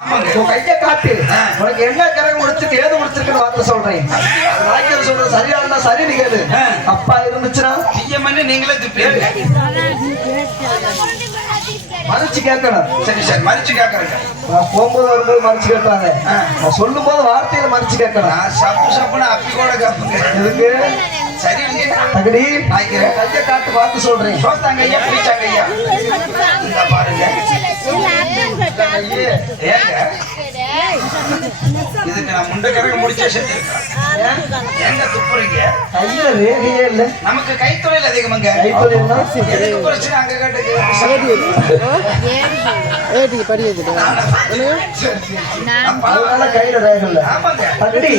கையை காட்டு. உனக்கு என்ன கிரகம் முடிச்சிருக்கு ஏது முடிச்சிருக்குன்னு வார்த்தை சொல்றேன். வாய்க்கிறது சொல்றது சரியா இருந்தா சரின்னு கேளு. அப்பா இருந்துச்சுன்னா? ஐயம்மன்னு நீங்களே திப்பீங்க மறைச்சு கேட்கணும். சரி சரி மறிச்சு கேட்கறேங்க. நான் போகும்போது வரும்போது மறைச்சு கேட்கறாங்க நான் சொல்லும் போது வார்த்தையில மறைச்சு கேட்கணும். சப்பு சப்புன்னு அப்பி கூட எதுக்கு? சரி தகுதி. கையை காட்டு பார்த்து சொல்றேன் சோத்தாங்க ஐயா பிடிச்சாங்க ஐயா இந்த பாருங்க. ஐயே, ஏங்க இதுக்கு நான் முண்டை கறக்க முடிச்ச செத்து ஏன்? ஏங்க துப்புறீங்க? கையில ரேகையே இல்ல. நமக்கு கைத்தொழில் அதிகமாங்க. கைத்தொழில்னா எதுக்கு பிரச்சனை அங்க கேட்டு ஏடி? படியது அதனால கையில ரேகை இல்ல. ஆமாங்க. தகுதி.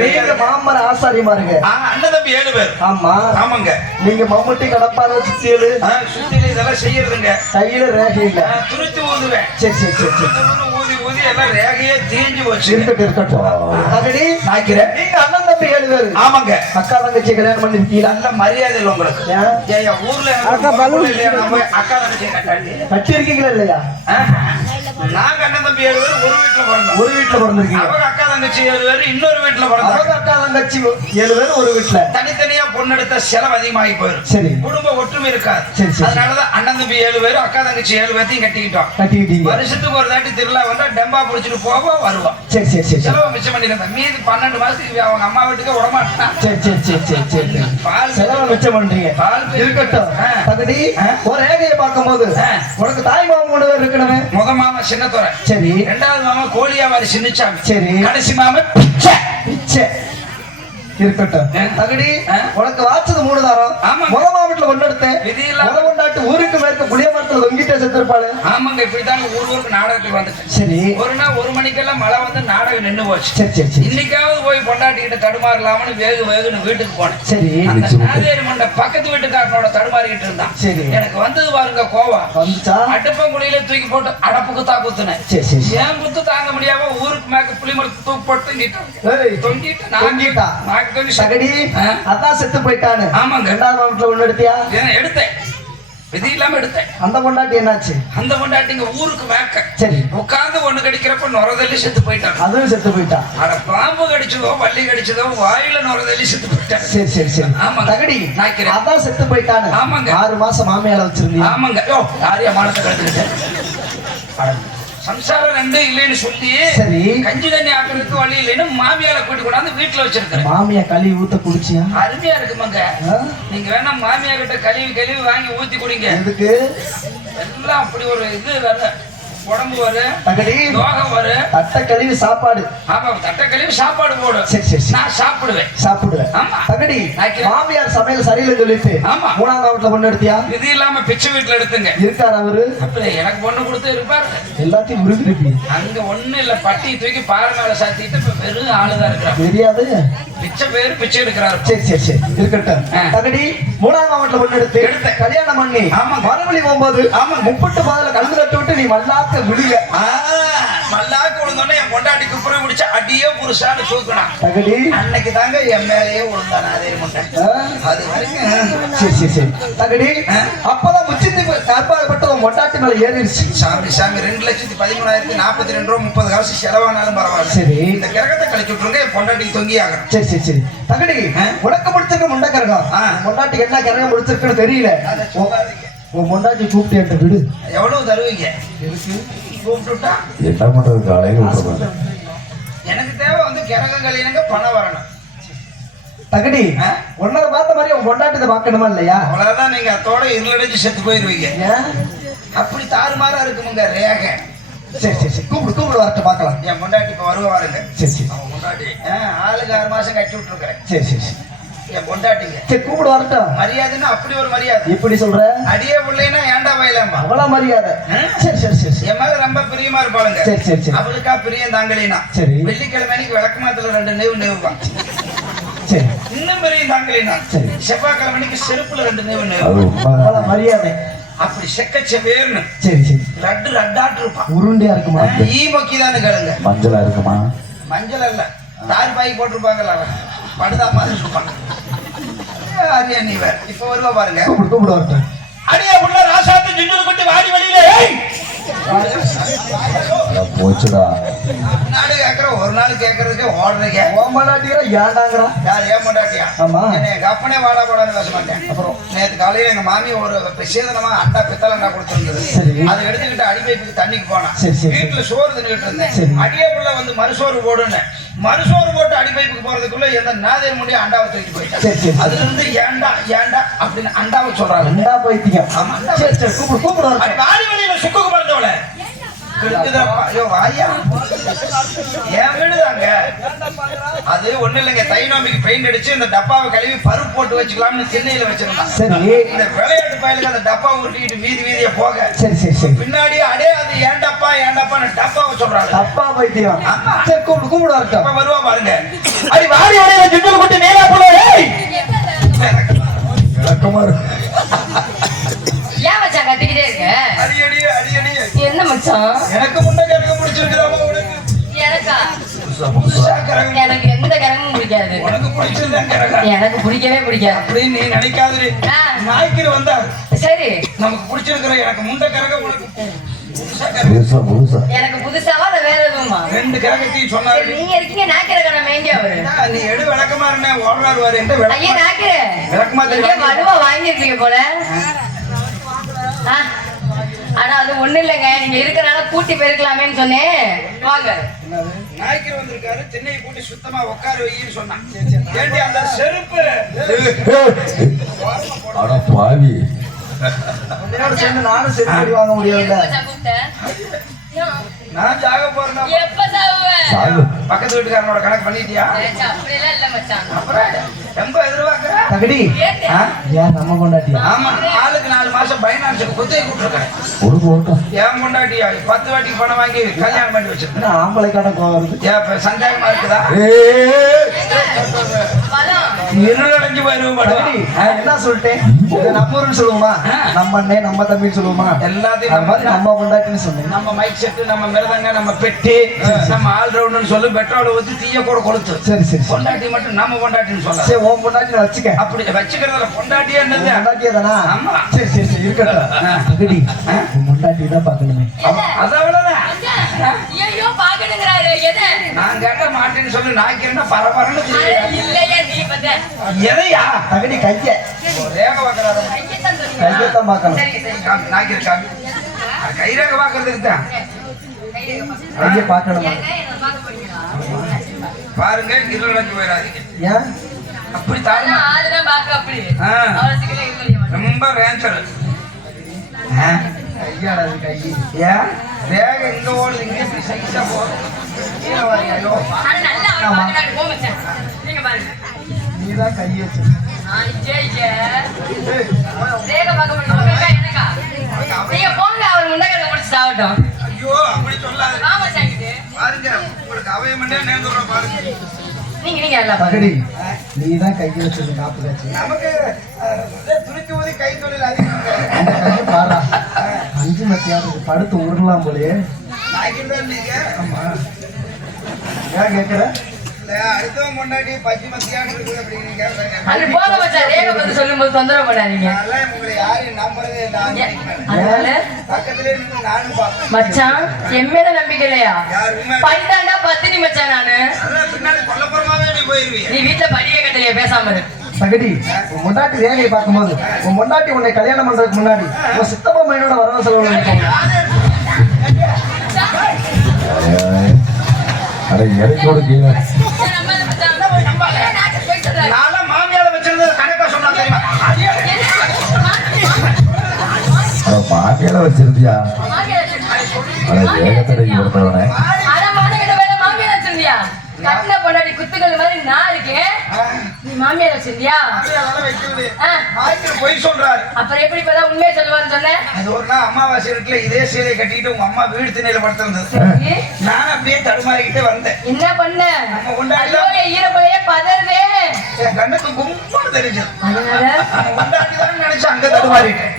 நீங்க மாமர ஆசாரியமா இருங்க அண்ணன் தம்பி ஏழு பேர். ஆமா. ஆமாங்க. நீங்க மம்முட்டி கடப்பார சுத்தியலு ஆ, சுத்தில இதெல்லாம் செய்யறதுங்க. கையில ரேகை இல்ல. துருத்தி ஊதுவேன். சரி சரி சரி சரி. துருன்னு ஊதி ஊதி எல்லாம் ரேகையே தீஞ்சு போச்சு. இருக்கட்டும் இருக்கட்டும். நீங்க அண்ணன் தம்பி ஏழு பேரு. ஆமாங்க. அக்கா தங்கச்சி கல்யாணம் பண்ணிருக்கீங்களா? நல்ல மரியாதை இல்லை உங்களுக்கு. ஏன்? ஏய்யா, ஊர்ல அக்கா, பலூன் பொண்ணு இல்லையா? நான். நாங்க அண்ணன் தம்பி ஏழு பேர் ஒரு வீட்டுல பிறந்தோம். ஒரு வீட்டுல பிறந்திருக்கீங்க. அவங்க அக்கா தங்கச்சி ஏழு பேர் இன்னொரு வீட்டுல பிறந்தாங்க அவங்க அக்கா தங்கச்சி ஏழு பேர் ஒரு வீட்டுல. தனித்தனியா பொண்ணு எடுத்த செலவு அதிகமாகி போயிரும். சரி. குடும்ப ஒற்றுமை இருக்காது. சரி. அதனாலதான் அண்ணன் தம்பி ஏழு பேரும் அக்கா தங்கச்சி ஏழு பேர்த்தையும் கட்டிக்கிட்டோம். கட்டிக்கிட்டீங்க. வருஷத்துக்கு ஒரு தாட்டி திருவிழா வந்தா டெம்பா புடிச்சிட்டு போவோம் வருவோம் சரி சரி சரி செலவு மிச்சம் பண்ணிருந்தேன் மீதி பன்னெண்டு மாசத்துக்கு அவங்க அம்மா வீட்டுக்கு விட மாட்டான் சரி சரி சரி சரி சரி பால் செலவை மிச்சம் பண்றீங்க. பால் இருக்கட்டும். தகுதி. ஒரு ஏகையை பார்க்கும்போது ஆ. உனக்கு தாய் மாமன் இருக்கணுமே. முத மாமா சின்னத்துறை சரி. ரெண்டாவது மாமா கோழியாவாரி சின்னச்சாமி. சரி. கடைசி மாமா பிச்சை. பிச்சை. இருக்கட்டும். ஆ. உனக்கு வாச்சது மூணு தாரம். ஆமாங்க. முத மாவட்டத்துல கொண்டெடுத்தேன் முத கொண்டாட்டு ஊருக்கு மேற்க புளிய மரத்துல தொங்கிட்டே செத்துருப்பாளு. ஆமாங்க இப்படித்தாங்க ஊர் ஊருக்கு நாடகத்துக்கு வந்துட்டேன். சரி. ஒரு நாள் ஒரு மணிக்கெல்லாம் மழை வந்து நாடகம் நின்னு போச்சு. சரி சரி சரி. இன்னைக்காவது போய் பொண்டாட்டிக்கிட்ட தடுமாறலாம்னு வேகு வேகுன்னு வீட்டுக்கு போனேன். சரி. அந்த நாதேரி மண்ட பக்கத்து வீட்டுக்காரனோட தடுமாறிக்கிட்டு இருந்தான். சரி. எனக்கு வந்தது பாருங்க கோவம். வந்துச்சா? அடுப்பங்குழியில தூக்கி போட்டு அடப்புக்கு தா குத்துனேன். சரி சரி. ஏன் குத்து தாங்க முடியாம ஊருக்கு மேக்க புளிமரத்து தூக்கு போட்டு தொங்கிட்டு தொங்கிட்டா. நாக்கு ஆ. அதான் செத்து போயிட்டானு. ஆமாங்க. ரெண்டாவது மாவட்டத்துல எடுத்தியா? ஏன் எடுத்தேன். விதி இல்லாம எடுத்தேன். அந்த கொண்டாட்டி என்னாச்சு? அந்த பொண்டாட்டிங்க ஊருக்கு மேக்க சரி. உட்கார்ந்து ஒண்ணு கடிக்கிறப்ப நுரதள்ளி செத்து போயிட்டாங்க அதுவும் செத்து போயிட்டா? அட பாம்பு கடிச்சதோ வள்ளி கடிச்சதோ வாயில நுரதள்ளி செத்து போயிட்டாங்க சரி சரி சரி. ஆமாங்க. தகடி நாய்க்கிறேன். அதான் செத்து போயிட்டானு ஆமாங்க. ஆறு மாசம் மாமியால வச்சிருந்தீங்க ஆமாங்க. யோ யாரையா மானத்தை கழுத்துக்கிட்டேன் அட, சம்சாரம் ரெண்டும் இல்லைன்னு சொல்லி சரி. கஞ்சி தண்ணி ஆக்குறதுக்கு வழி இல்லைன்னு மாமியாரை கூட்டி கொண்டாந்து வீட்டுல வச்சிருக்கிறேன். மாமியா களி ஊத்த குடிச்சியா அருமையா இருக்குமாங்க? நீங்க வேணா மாமியா கிட்ட கழுவி கழுவி வாங்கி ஊத்தி குடிங்க. எதுக்கு? எல்லாம் அப்படி ஒரு இது வர உடம்பு வரும் தகடி யோகம் வரும் தட்டை கழுவி சாப்பாடு. ஆமா தட்டை கழுவி சாப்பாடு போடும் சரி சரி நான் சாப்பிடுவேன். சாப்பிடுவேன். ஆமா. தகடி. மாமியார் சமையல் சரியில்லைன்னு சொல்லிட்டு ஆமா. மூணாம் மாவட்டத்துல பொண்ணு எடுத்தியா? இது இல்லாம பிச்சை வீட்டுல எடுத்துங்க. இருக்காரு அவரு? எனக்கு பொண்ணு கொடுத்து இருப்பாரு. எல்லாத்தையும் விரும்பி அங்க ஒண்ணு இல்ல பட்டி தூக்கி பாறை சாத்திட்டு இப்ப வெறும் ஆளுதான் இருக்கிறார். தெரியாது. பிச்சை பேரு பிச்சை எடுக்கிறாரு. சரி சரி சரி. இருக்கட்டும். தகடி மூணாம் மாவட்டத்துல பொண்ணு எடுத்து எடுத்தேன். கல்யாணம் பண்ணி ஆமாங்க. மறுபடி போகும்போது ஆமாங்க. முப்பட்டு பாதல கண்ணு தட்டு விட்டு நீ மல்லாக்க விடுக ஆ, மல்லாக்கு விழுந்தோடனே என் பொண்டாட்டி குப்புற முடிச்சு அடியே புருஷான்னு தூக்குனான் தகடி. அன்னைக்கு தாங்க என் மேலேயே விழுந்தான் அதே முட்டை ஆ? அது வரைக்கும். சரி சரி சரி. தகடி ஆ? அப்பதான் முச்சிந்தி கற்பாகப்பட்டு உன் மொட்டாட்டி மேல ஏறிடுச்சு. சாமி சாமி ரெண்டு லட்சத்தி பதிமூணாயிரத்தி நாற்பத்தி ரெண்டு ரூபா முப்பது காசு செலவானாலும் பரவாயில்ல. சரி. இந்த கிரகத்தை கழிச்சு விட்டுருங்க என் பொண்டாட்டிக்கு தொங்கி ஆகணும் சரி சரி சரி. தகடி ஆ? உனக்கு பிடிச்சிருக்க முண்டை கரகம். ஆ. மொண்டாட்டிக்கு என்ன கரகம் பிடிச்சிருக்குன்னு தெரியல. உன் மொண்டாட்டி கூப்பிட்டு என்கிட்ட விடு. எவ்வளவு தருவீங்க? கூப்பிட்டுட்டா? என்ன பண்றது? காலையில விட்டுறேன் எனக்கு தேவை வந்து கிரகம் கழியணுங்க பணம் வரணும். தகடி? உன்னத பார்த்த மாதிரி உன் பொண்டாட்டி பார்க்கணுமா இல்லையா? அவ்வளவுதான் நீங்க அத்தோட இருளடைஞ்சு செத்து போயிருவீங்க. அப்படி தாறுமாறா இருக்குமுங்க ரேகை. சரி சரி சரி. கூப்பிடு கூப்பிடு வரட்டு பார்க்கலாம். என் பொண்டாட்டி இப்ப வருவ வாருங்க சரி சரி. அவன் பொண்டாட்டி ஆ, ஆளுக்கு ஆறு மாசம் கட்டி விட்டுருக்கிறேன். சரி சரி சரி. கூப்பிடு வரட்டும். மரியாதைன்னா அப்படி ஒரு மரியாதை. எப்படி சொல்ற? அடியே பிள்ளைன்னா ஏன்டா வயலாம்பா அவ்வளவு மரியாதை? சரி சரி சரி என் மேல ரொம்ப பிரியமா இருப்பாளுங்க. சரி சரி சரி. அவளுக்கா பிரியம் தாங்கலினா சரி. வெள்ளிக்கிழமை அன்னைக்கு விளக்கு மாத்துல ரெண்டு நெவு நெவுவான் சரி. இன்னும் பிரியம் தாங்கலினா சரி. செவ்வாய்க்கிழமை அன்னைக்கு செருப்புல ரெண்டு நெவு நெவு மரியாதை. அப்படி செக்க செவேர்னு சரி சரி. லட்டு லட்டாட்டு இருப்பான் உருண்டையா இருக்குமா? ஈ மொக்கிதானு கேளுங்க. மஞ்சளா இருக்குமா? மஞ்சள் அல்ல. தார் பாய் போட்டிருப்பாங்கல்ல அவன் படுதா அரியா நீ வேற. இப்ப வருவா பாருங்க. கூப்பிடு வரட்டும் அடியா புள்ள ராசாத்து கொட்டி வாடி அட போச்சுடா. நாடு ஒரு நாள் கேட்கறதுக்கு ஓடுறீங்க ஓம்பலாட்டியா ஏண்டாங்கிறான் யார் ஏன் பொண்டாட்டியா ஆமா. என்னை எங்க அப்பனே வாடா போடான்னு பேச மாட்டேன். அப்புறம்? நேத்து காலையில எங்க மாமி ஒரு சேதனமா அண்டா பித்தளை அண்டா கொடுத்துருந்தது. அதை எடுத்துக்கிட்டு அடிப்பைப்புக்கு தண்ணிக்கு போனா. வீட்டுல சோறு தின்னுட்டு இருந்தேன். சரி. அடியே உள்ள வந்து மறுசோறு போடுன்னு. மறுசோறு போட்டு அடிப்பைப்புக்கு போறதுக்குள்ள எந்த நாதேர் முடிய அண்டாவை சரி, போயிட்டேன். அதுல இருந்து ஏண்டா ஏண்டா அப்படின்னு அண்டாவை சொல்றாங்க. ரெண்டா போயிட்டீங்க. ஆமா. சரி சரி கூப்பிடு கூப்பிடு வாடி வழியில சுக்குக்கு பிறந்தவள. அது ஒண்ணு இல்லைங்க. தை நோம்பிக்கு பெயிண்ட் அடிச்சு இந்த டப்பாவை கழுவி பருப்பு போட்டு வச்சுக்கலாம்னு திண்ணையில வச்சிருந்தான். சரி இந்த விளையாட்டு பயலுக்கு அந்த டப்பா உருட்டிக்கிட்டு வீதி வீதியா போக. சரி சரி சரி. பின்னாடி அடே அது ஏன் டப்பா ஏன் டப்பான்னு டப்பாவை சொல்றாங்க. ஆமா. சரி கூப்பிடு வருவா பாருங்க. அடி வரையில புதுசா புதுசா. புதுசா கரகம். எனக்கு எந்த கரமும் பிடிக்காது. உனக்கு பிடிச்சிருந்தா கரகம். எனக்கு பிடிக்கவே பிடிக்காது. அப்படின்னு நீ நினைக்காதே. நாய்க்கு வந்தார். சரி. நமக்கு பிடிச்சிருக்கிற எனக்கு முண்ட கரகம் உனக்கு. புதுசா எனக்கு புதுசாவா இல்ல வேற எதுவுமா? ரெண்டு கரகத்தையும் சொன்னாரு. நீங்க இருக்கீங்க நாக்கிற கணம் எங்க அவரு. நீ எடு விளக்கமா இருந்தே ஓடுறாரு வாரு என்கிட்ட விளக்கமா- ஐயா நாக்கிற விளக்கமா தெரியும்? வாங்கிருக்கீங்க போல. ஆ, ஆனா அது ஒண்ணு இல்லைங்க. நீங்க இருக்கறனால கூட்டி பெருக்கலாமேன்னு சொன்னேன். வாங்க. நாய்க்கு வந்திருக்காரு. சென்னையை கூட்டி சுத்தமா உட்கார வையின்னு சொன்னான். ஏண்டி அந்த செருப்பு? அட பாவி. உன்னோட சேர்ந்து நானும் சரி பண்ணி வாங்க கூப்பிட்ட? நான் ஜாக போறேன்னா? எப்ப சாவுவ? சாகு. பக்கத்து வீட்டுக்காரனோட கணக்கு பண்ணிட்டியா? அப்படியெல்லாம் இல்ல மச்சான். அப்புறம்? ரொம்ப எதிர்பார்க்கிற? தகடி? ஏன் நம்ம கொண்டாட்டியா? ஆமா ஆளுக்கு நாலு மாசம் பைனான்ஸுக்கு ஒரு போட்டோம் ஏன் கொண்டாட்டியா பத்து வாட்டிக்கு பணம் வாங்கி கல்யாணம் பண்ணி வச்சிருக்கேன். ஆம்பளை ஏன் இப்ப சந்தேகமா இருக்குதா. இருளடைஞ்சு போயிருவோம் தகடி, என்ன சொல்லிட்டேன்? நம்ம ஊருன்னு சொல்லுவோமா? நம்ம அண்ணே நம்ம தம்பின்னு சொல்லுவோமா? எல்லாத்தையும் நம்ம கொண்டாட்டின்னு சொன்னேன். நம்ம மைக் செட்டு நம்ம மிருதங்க நம்ம பெட்டி நம்ம ஆல் ரவுண்டுன்னு சொல்லி பெட்ரோல் ஊத்தி தீய கூட கொளுத்து. சரி சரி பொண்டாட்டி மட்டும் நம்ம பொண்டாட்டின்னு சொல்லலாம். உன் பொண்டாட்டி நான் வச்சுக்க அப்படி வச்சுக்கிறதுல பொண்டாட்டியே என்னது பொண்டாட்டியே தானா? ஆமா. சரி சரி சரி இருக்கட்டும். தகடி உன் பொண்டாட்டி தான் பார்க்கணுமே. அது அவ்வளவுதான் மச்சான், ஐயையோ, பாக்கணுங்கிறாரு. எதை? நான் கேட்ட மாட்டேன்னு சொல்லி நாய்க்கிறேன்னா பரபரன்னு அட, தெரியுது. இல்லையே, நீ பத்த. எதையா? தகடி கைய. ரேக பார்க்கறாரு. கையத்தான். காமி, நாய்க்கிற காமி. கைரேக பார்க்கறதுக்கு தான் கையை போறீங்களா? பாருங்க இருளடைஞ்சு போயிடாதீங்க. ஏன்? அப்படி அதான் ஆளுதான் பார்க்க அப்படி. ரொம்ப ரேஞ்சர் கையாடா இது கை. ஏன் ரேக இங்க ஓடுது இங்க இப்படி சைஸா போகுது கீழே வாங்க, ஐயோ. ஆனா நல்லா அவரை ஆமா. பார்க்கறாரு. போ மச்சான். நீங்க பாருங்க. நீ தான் கை வச்சு. உங்களுக்கா. பாருங்க உங்களுக்கு அவயமண்டே நேர்ந்துடுறோம் பாருங்க. நீங்க நீங்க எல்லாம் பாருங்க. தகடி. நீ தான் கை வச்சது காப்பு நமக்கு ஊதி கை தொழில் அதிகம். அந்த கையை பாரா. அஞ்சு மத்தியாவது படுத்து உருளலாம் போலயே. நாய்க்கிட்டு தான் அடுத்தவன் முன்னாடி பச்சை மத்தியான இருக்குது. அது மச்சான் ரேகை பத்தி சொல்லும்போது தொந்தரவு பண்ணாதீங்க அதெல்லாம் உங்களை நம்புறதே இல்லை. அதனால பக்கத்திலே நின்று நானும் பார்ப்பேன். மச்சான் என் மேல நம்பிக்கை இல்லையா? படித்தாண்டா பத்தினி மச்சான் நானு அதான் பின்னாடி கொல்லப்புறமாவே நீ போயிருவீங்க. நீ வீட்டுல படியே கட்டலையே பேசாம இரு தகடி உன் முண்டாட்டி ரேகையை பார்க்கும்போது உன் முண்டாட்டி உன்னை கல்யாணம் பண்றதுக்கு முன்னாடி உன் சித்தப்பா மையனோட வரவு செலவு அட இறக்கோடு கீழே? மாட்டியால வச்சிருந்தியா? அட ஏகத்தடைக்கு கொடுத்தவனே? கட்டின பொண்டாட்டி குத்துக்கள் மாதிரி நான் இருக்கேன். நீ மாமியார். ஆ, மாய்க்கிற பொய் சொல்றாரு. அப்புறம் எப்படி இப்பதான் உண்மையை சொல்லுவான்னு சொன்னேன் அது ஒரு நாள் அமாவாசை இருக்குல்ல இதே சீலை கட்டிட்டு உங்க அம்மா வீடு திண்ணையில படுத்திருந்தது. நான் அப்படியே தடுமாறிக்கிட்டே வந்தேன். என்ன பண்ண? ஈரப்பழைய பதறுதே. என் கண்ணுக்கு கும்பல் தெரிஞ்சது. அதனால? நம்ம கொண்டாடி தான் நினைச்சு அங்க தடுமாறிட்டேன்.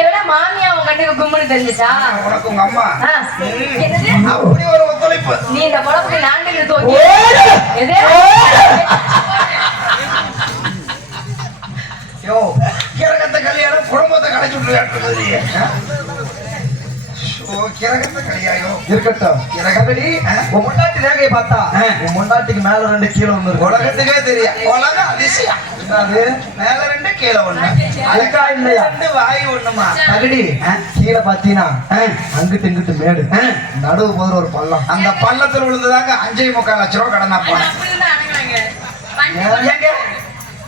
விட மாமியா உன் கண்ணுக்கு கும்முன்னு தெரிஞ்சுச்சா? உனக்கு உங்க அம்மா. அப்படி ஒரு ஒத்துழைப்பு. நீ இந்த குழம்புக்கு நாண்டுக்கு தோக்கி எது? யோ கிரகத்தை கல்யாணம் குடும்பத்தை கலைச்சு முண்டாட்டிக்கு மேல ரெண்டு கீழே ஒண்ணு உலகத்துக்கே தெரியும். உலகம் அதிசயம். அது மேல ரெண்டு கீழே ஒண்ணு. அதுக்கா இல்லையா? ரெண்டு வாய் ஒண்ணுமா? தகுடி கீழே பாத்தீங்கன்னா அங்கிட்டு இங்கிட்டு மேடு. நடுவு போதுற ஒரு பள்ளம். அந்த பள்ளத்துல விழுந்ததாங்க அஞ்சே முக்கால் லட்ச ரூபா கடனா போனேன். ஏங்க?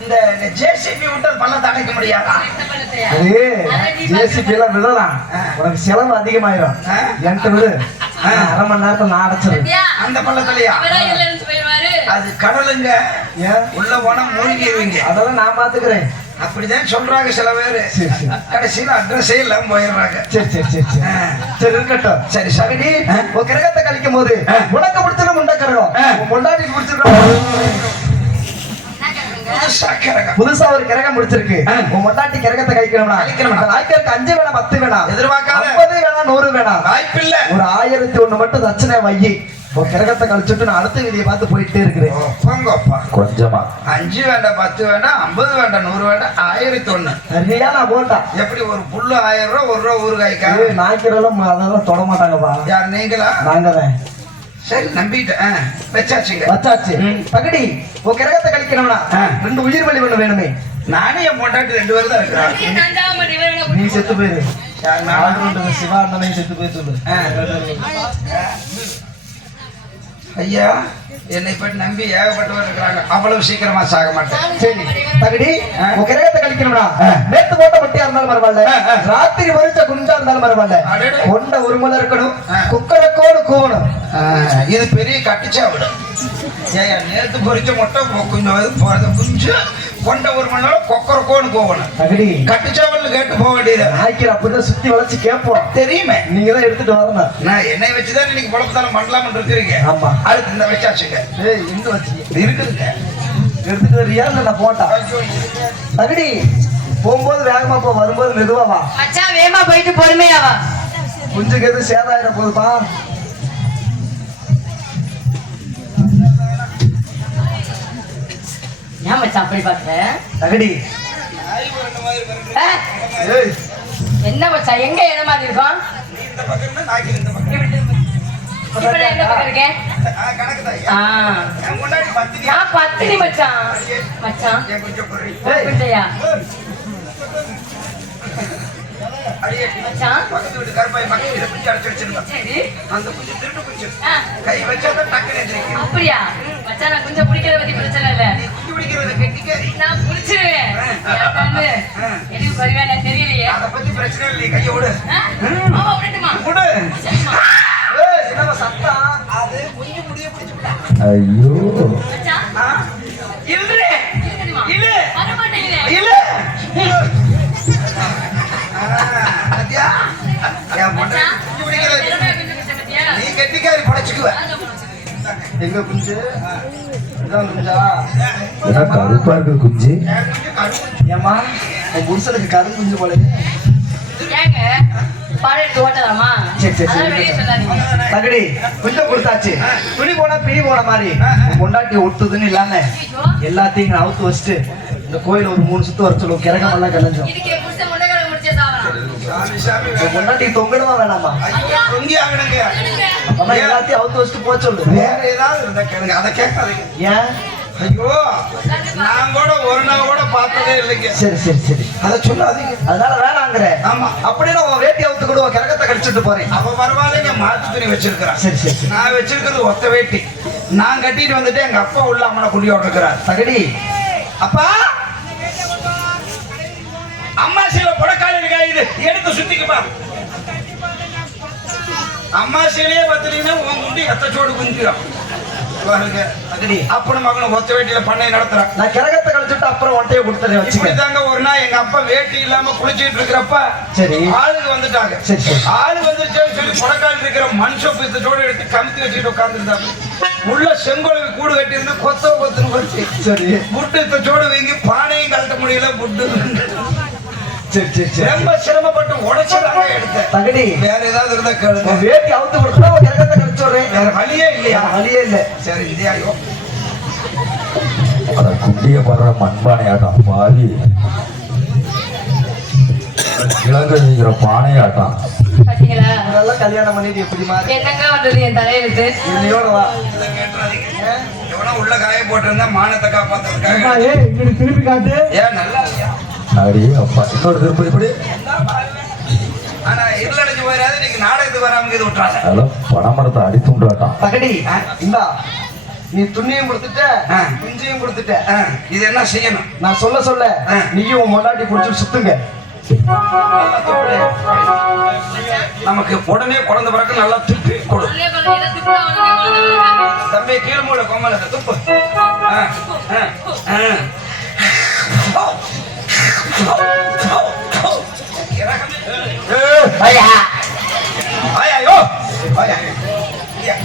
இந்த ஜேசிபி விட்டு பள்ளத்தை அடைக்க முடியாதா? அது ஜேசிபி எல்லாம் விடலாம். உனக்கு செலவு அதிகமாயிரும். என்கிட்ட விடு. அரை மணி நேரத்துல நான் அடைச்சிருவேன். அந்த பள்ளத்துலயா? அது கடலுங்க உள்ள போனா மூழ்கிடுவீங்க. அதெல்லாம் நான் பாத்துக்கிறேன். அப்படிதான் சொல்றாங்க சில பேரு. கடைசியில அட்ரஸே இல்லாம போயிடுறாங்க. சரி சரி சரி சரி. சரி இருக்கட்டும். சரி சகடி கிரகத்தை கழிக்கும் போது. உனக்கு பிடிச்சது முண்டை கரகம். பொண்டாட்டிக்கு பிடிச்சிருக்க புதுசா ஒரு கிரகம் முடிச்சிருக்கு. உன் பொண்டாட்டி கிரகத்தை கழிக்கணும்னா நாய்க்கருக்கு அஞ்சு வேணாம் பத்து வேணாம் எதிர்பார்க்காத. ஐம்பது வேணாம் நூறு வேணாம் வாய்ப்பில்லை. ஒரு ஆயிரத்தி ஒண்ணு மட்டும் தட்சணை வையி. உன் கிரகத்தை கழிச்சுட்டு நான் அடுத்த விதியை பார்த்து போயிட்டே இருக்கிறேன். கொஞ்சமா. அஞ்சு வேண்டாம் பத்து வேண்டாம் ஐம்பது வேண்டாம் நூறு வேண்டாம் ஆயிரத்தி ஒண்ணு. சரியா நான் போட்டா. எப்படி ஒரு புல்லு ஆயிரம் ரூபா ஒரு ரூபா ஊறுகாய்க்கா? ஏய், நாய்க்கிறெல்லாம் அதெல்லாம் தொட மாட்டாங்கப்பா. யார் நீங்களா? நாங்க தான் சரி நம்பிட்டேன் வச்சாச்சுங்க வச்சாச்சு. பகடி உன் கிரகத்தை கழிக்கணும்னா. ரெண்டு உயிர் வழி ஒண்ணு வேணுமே நானும் என் பொண்டாட்டி ரெண்டு பேரும் தான் இருக்கிறாங்க நீ செத்து போயிரு நான்? சிவா அண்ணனையும் செத்து போய் சொல்லு. ஐயா என்னை பற்றி நம்பி ஏகப்பட்டவர் இருக்கிறாங்க அவ்வளவு சீக்கிரமா சாக மாட்டேன் சரி தகடி. உன் கிரகத்தை கழிக்கணும்னா. நேத்து போட்ட மட்டியா இருந்தாலும் பரவாயில்ல. ராத்திரி வரிச்ச குஞ்சா இருந்தாலும் பரவாயில்ல. கொண்ட ஒரு முறை இருக்கணும். குக்கரக்கோடு கூவணும் இது பெரிய கட்டிச்சாவிடு ஏயா நேத்து பொரிச்ச முட்டை பொ- கொஞ்சம் போறது குஞ்சு. கொண்ட ஒரு மணி நேரம் கொக்கரக்கோன்னு போகணும் தகடி. கட்டிச்சாவல் கேட்டு போக வேண்டியது. நாய்க்கிற அப்படிதான் சுத்தி வளைச்சு கேட்போம். தெரியுமே. நீங்க தான் எடுத்துட்டு வரணும். நான் என்னை வச்சுதான் இன்னைக்கு குழப்பத்தாலும் பண்ணலாம்னு இருக்கிறீங்க. ஆமா. அடுத்து இந்த வச்சாச்சுங்க. ஏய் வச்சீங்க இது இருக்குதுங்க. எடுத்துட்டு வரியா இல்ல நான் போட்டா? தகடி. போகும்போது வேகமா போ வரும்போது மெதுவா வா. மச்சான் வேகமா போயிட்டு பொறுமையா வா. குஞ்சுக்கு எதுவும் சேதாயிர போகுதுப்பா ஏன் மச்சான் அப்படி பாக்குற தகடி. என்ன மச்சான் எங்க இடம் மாதிரி இருக்கும்? நீ இந்த பக்கம் இருந்தா அடியே, மச்சான் பக்கத்து வீட்டு கருப்பாய் பக்கத்து வீட்டு குஞ்சு அடைச்சு. சரி அந்த குஞ்சு திருட்டு குஞ்சு. கை டக்குனு எந்திரிக்கும். அப்படியா மச்சான் நான் பிடிக்கிறத பத்தி பிரச்சனை இல்ல நீ குஞ்சு பிடிக்கிறது கெட்டிக்காரி. நான் புடிச்சிருவேன் எனக்கு தெரியலையே அதை பத்தி பிரச்சனை இல்லை, கையை விடு. ஆமா? விடு. சின்னவ சத்தம் அது குஞ்சு முடிய பிடிச்சு. ஐயோ மச்சான், எங்க குஞ்சு? இதான் குஞ்சா. கருப்பா இருக்கு குஞ்சு. ஏமா உன் புருஷனுக்கு கரு குஞ்சு போல தகடி கொஞ்சம் கொடுத்தாச்சு. துணி போனா பிடி போன மாதிரி. பொண்டாட்டி ஒட்டுதுன்னு இல்லாம எல்லாத்தையும் அவுத்து வச்சுட்டு இந்த கோயில ஒரு மூணு சுத்து வர சொல்லுவோம். கிரகம் எல்லாம் கலைஞ்சோம். பொண்டாட்டி தொங்கணுமா வேணாமா? தொங்கி ஆகணுங்க. அப்பதான் எல்லாத்தையும் அவுத்து வச்சுட்டு போக சொல்லு. வேற ஏதாவது இருந்தா கேளுங்க அதை கேட்காதீங்க. ஏன்? ஐயோ நான் கூட ஒரு நாள் கூட பார்த்ததே இல்லைங்க. சரி சரி சரி. அதை சொல்லாதீங்க. அதனால வேணாங்கிற. ஆமா. அப்படியே உன் வேட்டி அவுத்து கூட உன் கிரகத்தை கடிச்சிட்டு போறேன். அவ பரவாயில்லைங்க மாத்து துணி வச்சிருக்கிறான் சரி சரி சரி. நான் வச்சிருக்கிறது ஒத்த வேட்டி. நான் கட்டிட்டு வந்துட்டு எங்க அப்பா உள்ள அம்மனை குடியோட இருக்கிறார் தகடி. அப்பா! அம்மா சீல புடக்கால இருக்கா இது? எடுத்து சுத்திக்குப்பா. அம்மா சீலையே பார்த்துட்டீங்கன்னா உன் குண்டி எத்தச்சோடு குஞ்சிடும் பாருங்க தகடி அப்பனும் மகனும் ஒத்த வேட்டியில பண்ணை நடத்துறான். நான் கிரகத்தை கழிச்சுட்டு அப்புறம் ஒட்டையை கொடுத்துறேன் இப்படி தாங்க ஒரு நாள் எங்க அப்பா வேட்டி இல்லாம குளிச்சிட்டு இருக்கிறப்ப சரி. ஆளுங்க வந்துட்டாங்க. சரி. ஆளு வந்துருச்சேன்னு சொல்லி புடக்கால் இருக்கிற மண் சொப்பு இத்தோட எடுத்து கமுத்தி வச்சுட்டு உட்கார்ந்துருந்தாங்க உள்ள செங்கோலுக்கு கூடு கட்டி இருந்து கொத்த கொத்துன்னு போச்சு சரி. புட்டு இத்தோடு வீங்கி பானையும் கழட்ட முடியல சரி ரொம்ப சிரமப்பட்டு உடைச்சதாங்க எடுத்தேன். தகடி. வேற ஏதாவது இருந்தா கேளுங்க. வேட்டி அவுத்து கழிச்சு விடுறேன். வேற வழியே இல்லையா? வழியே இல்லை. சரி இதையாயோ அட குண்டிய படுற மண்பானை ஆட்டம் இளங்கழிங்கிற பானையாட்டம். பாத்தீங்களா? இதெல்லாம் கல்யாணம் பண்ணிட்டு எப்படி மாறி? என்னங்க வந்தது என் தலையெழுத்து? என்னையோட வா. இதை கேட்டுறாதீங்க. எவனோ உள்ள காய போட்டிருந்தா மானத்தை காப்பாத்துறதுக்காக திருப்பி காட்டு? ஏன் நல்லா அடி அப்பா. இன்னொரு திருப்பி இப்படி. பணமரத்தை அடித்துண்டாட்டம் தகடி இந்தா. நீ துண்ணியும் கொடுத்துட்ட ஆ. குஞ்சியும் கொடுத்துட்ட. ஆ, இது என்ன செய்யணும்? நான் சொல்ல சொல்ல ஆ. நீயும் உன் மொண்டாட்டி புடிச்சு சுத்துங்க. நமக்கு உடனே குழந்தை பிறகு நல்லா துப்பி கொடு. தம்பி கீழே மூட கொம்மல துப்பு.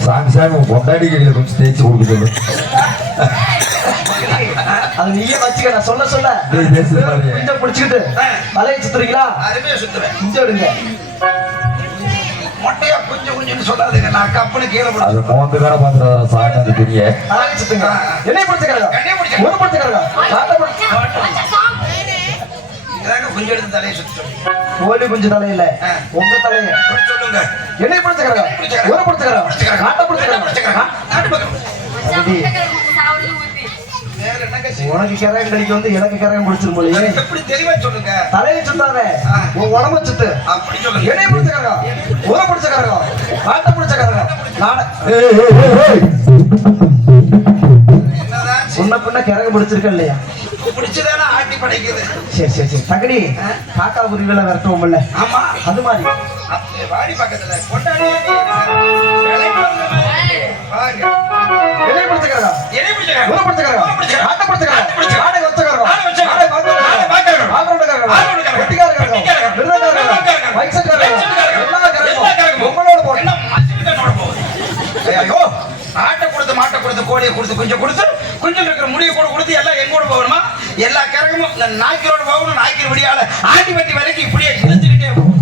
சாமி சாமி பொண்டாடி கையில கொஞ்சம் தேய்ச்சி அது நீயே வச்சுக்க நான் சொல்ல சொல்ல டேய், தலையை சுத்துறீங்களா அருமையா சுத்துவேன் விடுங்க மொட்டையா கொஞ்சம் கொஞ்சம்னு சொல்லாதுங்க நான் கப்புனு கீழே அது மோந்து வேற பாத்துறதா சாமி அந்த என்னைய என்னைய ஒரு கொஞ்சம் எடுத்து தலையை சுத்து கோழி குஞ்சு தலையில. உங்க தலைய. சொல்லுங்க. என்னைய பிடிச்சுக்கிறதா? ஒரு பிடிச்சுக்கிறதா? நாட்டு? உனக்கு கிரகம் கடிக்க வந்து எனக்கு கிரகம் பிடிச்சிரும் போலயே. எப்படி தெளிவா சொல்லுங்க? தலையை சுத்தாத. உன் உடம்ப சுத்து. அப்படி சொல்லுங்க. என்னைய பிடிச்சுக்கிறதா? ஒரு பிடிச்சுக்கிறதா? காட்ட பிடிச்சுக்கிறதா? நாட உன்ன பின்ன கிரகம் பிடிச்சிருக்க இல்லையா? பிடிச்சதானே ஆட்டி படைக்குது? சரி சரி சரி. தகடி காக்கா குருவில விரட்டுவோம்ல. ஆமா. அது மாதிரி. வாடி பக்கத்துல. கொண்டாடி விலைக்கு வந்த மாதிரி. வாங்க. என்னைய பிடிச்சுக்கிறதா என்னை பிடிச்சிக்க. ஒரு பிடிச்சுக்கிறதா ஊரை பிடிச்சிக்க. காட்ட பிடிச்சுக்கிறதா ஆட்டை பிடிச்சிக்க. ஆடை வச்சுக்கிறதா ஆடை ஆட்டை கொடுத்து மாட்டை கொடுத்து கோழியை கொடுத்து குஞ்சை கொடுத்து குஞ்சில் இருக்கிற முடியை கூட கொடுத்து எல்லாம் எங்கூட போகணுமா எல்லா கரகமும் இந்த நாய்க்கரோட போகணும் நாய்க்கர் விடியால ஆட்டி வட்டி வரைக்கும் இப்படியே இழுத்துக்கிட்டே போகும்.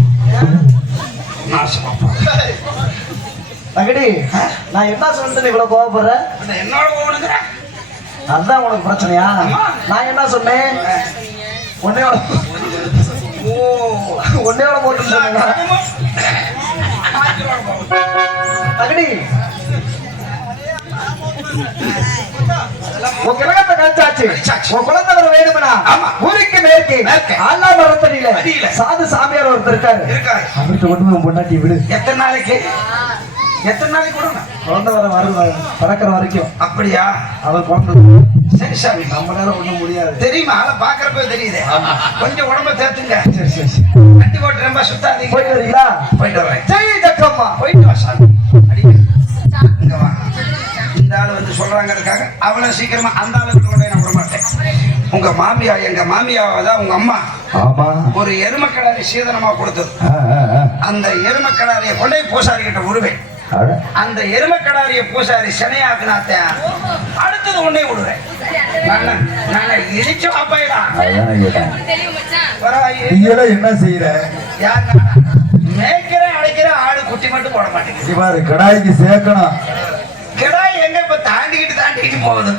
தகடி நான் என்ன சொல்லிட்டு இவ்வளவு கோவப்படுறேன் என்னோட போகணுங்கிற அதுதான் உனக்கு பிரச்சனையா. நான் என்ன சொன்னேன்? உன்னையோட உன்னையோட போட்டு சொன்னேனா? தகடி உன் கிரகத்தை கழிச்சாச்சு. உன் குழந்தை வர வேணுமனா ஆமா. ஊருக்கு மேற்கு மேற்கு. ஆலா மரத்தடியில அடியில. சாது சாமியார் ஒருத்தர் இருக்காரு. அவர்கிட்ட போய் உன் பொண்டாட்டி விடு. எத்தனை நாளைக்கு? எத்தனை நாளைக்கு குழந்தை வர வரும் பறக்கிற வரைக்கும். அப்படியா? அவர் குழந்தை சரி சாமி நம்மளால ஒண்ணும் முடியாது. தெரியுமா? ஆளை பாக்குறப்ப தெரியுது. கொஞ்சம் உடம்ப தேத்துங்க. சரி சரி சரி. வண்டி ஓட்டு ரொம்ப சுத்தாதீங்க. போயிட்டு வரீங்களா? போயிட்டு வரேன். ஜக்கம்மா. போயிட்டு வா சாமி. வந்து சொல்றாங்கிறதுக்காக அவ்வளவு சீக்கிரமா அந்த கொண்டு போய் நான் விட மாட்டேன் உங்க மாமியா எங்க மாமியாவை தான் உங்க அம்மா ஆமா. ஒரு எருமக்கடாரி சீதனமா கொடுத்தது. அந்த எருமக்கடாரியை கொண்டு பூசாரி கிட்ட விடுவேன். அந்த எருமக்கடாரிய பூசாரி சினையாக்குனாத்தேன் அடுத்தது உன்னை விடுவேன். இடிச்ச நீங்களாம் என்ன செய்யற? மேய்க்கிறேன் அடைக்கிறேன் ஆடு குட்டி மட்டும் போட மாட்டேங்குது. கடாய்க்கு சேர்க்கணும். கிடாய் எங்க இப்ப தாண்டிக்கிட்டு தாண்டிக்கிட்டு போகுது?